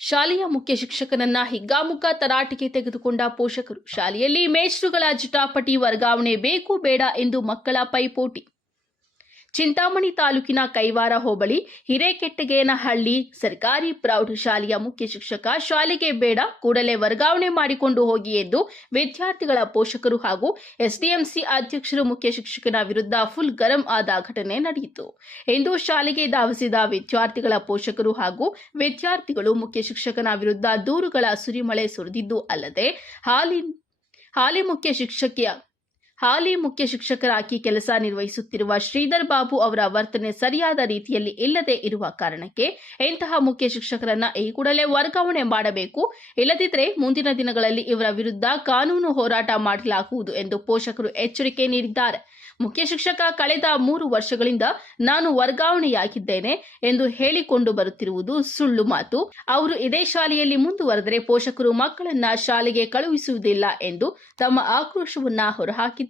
ಶಾಲೆಯ ಮುಖ್ಯ ಶಿಕ್ಷಕನನ್ನ ಹಿಗ್ಗಾಮುಗ್ಗ ತರಾಟೆಗೆ ತೆಗೆದುಕೊಂಡ ಪೋಷಕರು. ಶಾಲೆಯಲ್ಲಿ ಮೇಷ್ಟ್ರುಗಳ ಜಟಾಪಟಿ ವರ್ಗಾವಣೆ ಬೇಕು, ಬೇಡ ಎಂದು ಮಕ್ಕಳ ಪೈಪೋಟಿ. ಚಿಂತಾಮಣಿ ತಾಲೂಕಿನ ಕೈವಾರ ಹೋಬಳಿ ಹಿರೇಕೆಟ್ಟಗೇನಹಳ್ಳಿ ಸರ್ಕಾರಿ ಪ್ರೌಢಶಾಲೆಯ ಮುಖ್ಯ ಶಿಕ್ಷಕ ಶಾಲೆಗೆ ಬೇಡ, ಕೂಡಲೇ ವರ್ಗಾವಣೆ ಮಾಡಿಕೊಂಡು ಹೋಗಿ ಎಂದು ವಿದ್ಯಾರ್ಥಿಗಳ ಪೋಷಕರು ಹಾಗೂ ಎಸ್ಡಿಎಂಸಿ ಅಧ್ಯಕ್ಷರು ಮುಖ್ಯ ಶಿಕ್ಷಕನ ವಿರುದ್ಧ ಫುಲ್ ಗರಂ ಆದ ಘಟನೆ ನಡೆಯಿತು. ಇಂದು ಶಾಲೆಗೆ ಧಾವಿಸಿದ ವಿದ್ಯಾರ್ಥಿಗಳ ಪೋಷಕರು ಹಾಗೂ ವಿದ್ಯಾರ್ಥಿಗಳು ಮುಖ್ಯ ಶಿಕ್ಷಕನ ವಿರುದ್ಧ ದೂರುಗಳ ಸುರಿಮಳೆ ಸುರಿದಿದ್ದು ಅಲ್ಲದೆ ಹಾಲಿ ಹಾಲಿ ಮುಖ್ಯ ಶಿಕ್ಷಕಿಯ ಹಾಲಿ ಮುಖ್ಯ ಶಿಕ್ಷಕರಾಗಿ ಕೆಲಸ ನಿರ್ವಹಿಸುತ್ತಿರುವ ಶ್ರೀಧರ್ ಬಾಬು ಅವರ ವರ್ತನೆ ಸರಿಯಾದ ರೀತಿಯಲ್ಲಿ ಇಲ್ಲದೆ ಇರುವ ಕಾರಣಕ್ಕೆ ಇಂತಹ ಮುಖ್ಯ ಶಿಕ್ಷಕರನ್ನ ಈ ಕೂಡಲೇ ವರ್ಗಾವಣೆ ಮಾಡಬೇಕು. ಇಲ್ಲದಿದ್ದರೆ ಮುಂದಿನ ದಿನಗಳಲ್ಲಿ ಇವರ ವಿರುದ್ಧ ಕಾನೂನು ಹೋರಾಟ ಮಾಡಲಾಗುವುದು ಎಂದು ಪೋಷಕರು ಎಚ್ಚರಿಕೆ ನೀಡಿದ್ದಾರೆ. ಮುಖ್ಯ ಶಿಕ್ಷಕ ಕಳೆದ ಮೂರು ವರ್ಷಗಳಿಂದ ನಾನು ವರ್ಗಾವಣೆಯಾಗಿದ್ದೇನೆ ಎಂದು ಹೇಳಿಕೊಂಡು ಬರುತ್ತಿರುವುದು ಸುಳ್ಳು ಮಾತು. ಅವರು ಇದೇ ಶಾಲೆಯಲ್ಲಿ ಮುಂದುವರೆದರೆ ಪೋಷಕರು ಮಕ್ಕಳನ್ನ ಶಾಲೆಗೆ ಕಳುಹಿಸುವುದಿಲ್ಲ ಎಂದು ತಮ್ಮ ಆಕ್ರೋಶವನ್ನ ಹೊರಹಾಕಿದ್ದಾರೆ.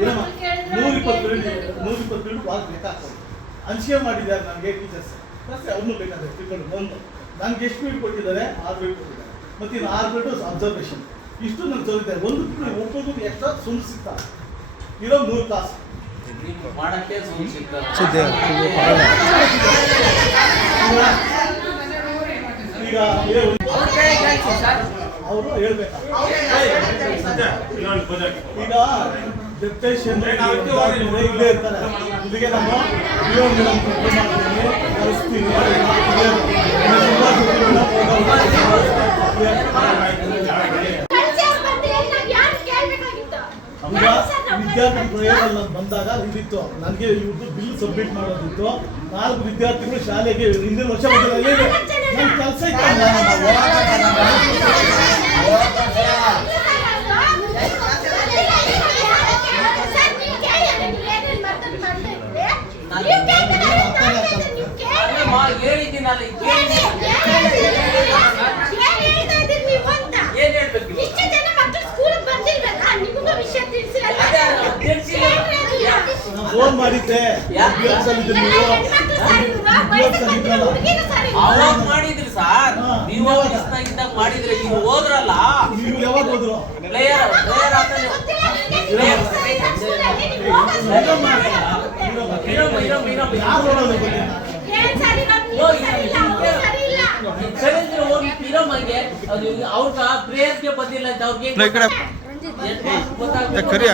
ಯಾವ್ದು ಇರಮ್ಮ ಕೇಳಿದ್ರು ಒಂದೊಂದು ಇರಮ್ಮ ಹೇಳ್ತೀರಾ, ಇರಮ್ಮ ಮಕ್ಳು ಕೇಳಿದ್ರೆ ನೂರ ಇಪ್ಪತ್ತು ಒಂದೊಂದು ಪೀರಿಯಡ್ ಹೇಳ್ತೀರಾ. ನೂರ ಇಪ್ಪತ್ತು ಪೀರಿಯಡ್ ಭಾಳ ಬೇಕಾಗ್ತದೆ. ಅಂಶೆ ಮಾಡಿದ್ದಾರೆ ನನಗೆ ಟೀಚರ್ಸ್. ಪ್ಲಸ್ ಅವ್ರನ್ನೂ ಬೇಕಾದ್ರೆ ತಿಳ್ಕೊಂಡು ಒಂದು ನನಗೆ ಎಷ್ಟು ಬೀಟ್ ಕೊಟ್ಟಿದ್ದಾರೆ? ಆರು ಬೀಟ್ ಕೊಟ್ಟಿದ್ದಾರೆ. ಮತ್ತು ಇನ್ನು ಆರು ಬೀಟು ಅಬ್ಸರ್ವೇಷನ್ ಇಷ್ಟು ನಾನು ತೋರಿದ್ದಾರೆ ಒಂದು ಒಬ್ಬೊಬ್ಬರು ಎಕ್ಸ್ಟ್ರಾ ಸುಮ್ಮನೆ ಸಿಗ್ತಾರೆ ಇರೋ ಮೂರು ಕ್ಲಾಸ್ ಮಾಡಕ್ಕೆ ಸುಮ್ಮನೆ ಸಿಗ್ತಾರೆ ಈಗ ಅವರು ಹೇಳ್ಬೇಕು? ಈಗ ಡೆಪ್ಟೇಷನ್ ಇರ್ತಾರೆ ಬಂದಾಗ ಇದಿತ್ತು. ನನಗೆ ಇವತ್ತು ಬಿಲ್ ಸಬ್ಮಿಟ್ ಮಾಡೋದಿತ್ತು. ನಾಲ್ಕು ವಿದ್ಯಾರ್ಥಿಗಳು ಶಾಲೆಗೆ ಹಿಂದಿನ ವರ್ಷ ಕೆಲಸ ಇತ್ತು ಸರ್ ಮಾಡಿದ್ದೆ. ಅವಾಗ ಮಾಡಿದ್ರಿ ಸರ್. ನೀವು? ಇದ್ದಾಗ ಮಾಡಿದ್ರೆ ನೀವು ಹೋದ್ರಲ್ಲ? ನೀವು ಯಾವಾಗ ಹೋದ್ರು? ಪ್ಲೇಯರ್ ಪ್ಲೇಯರ್ ಅವ್ರು ಪ್ರೇಯರ್ಗೆ ಬಂದಿಲ್ಲ ಅಂತ ಅವ್ರಿಗೆ ಕರಿಯ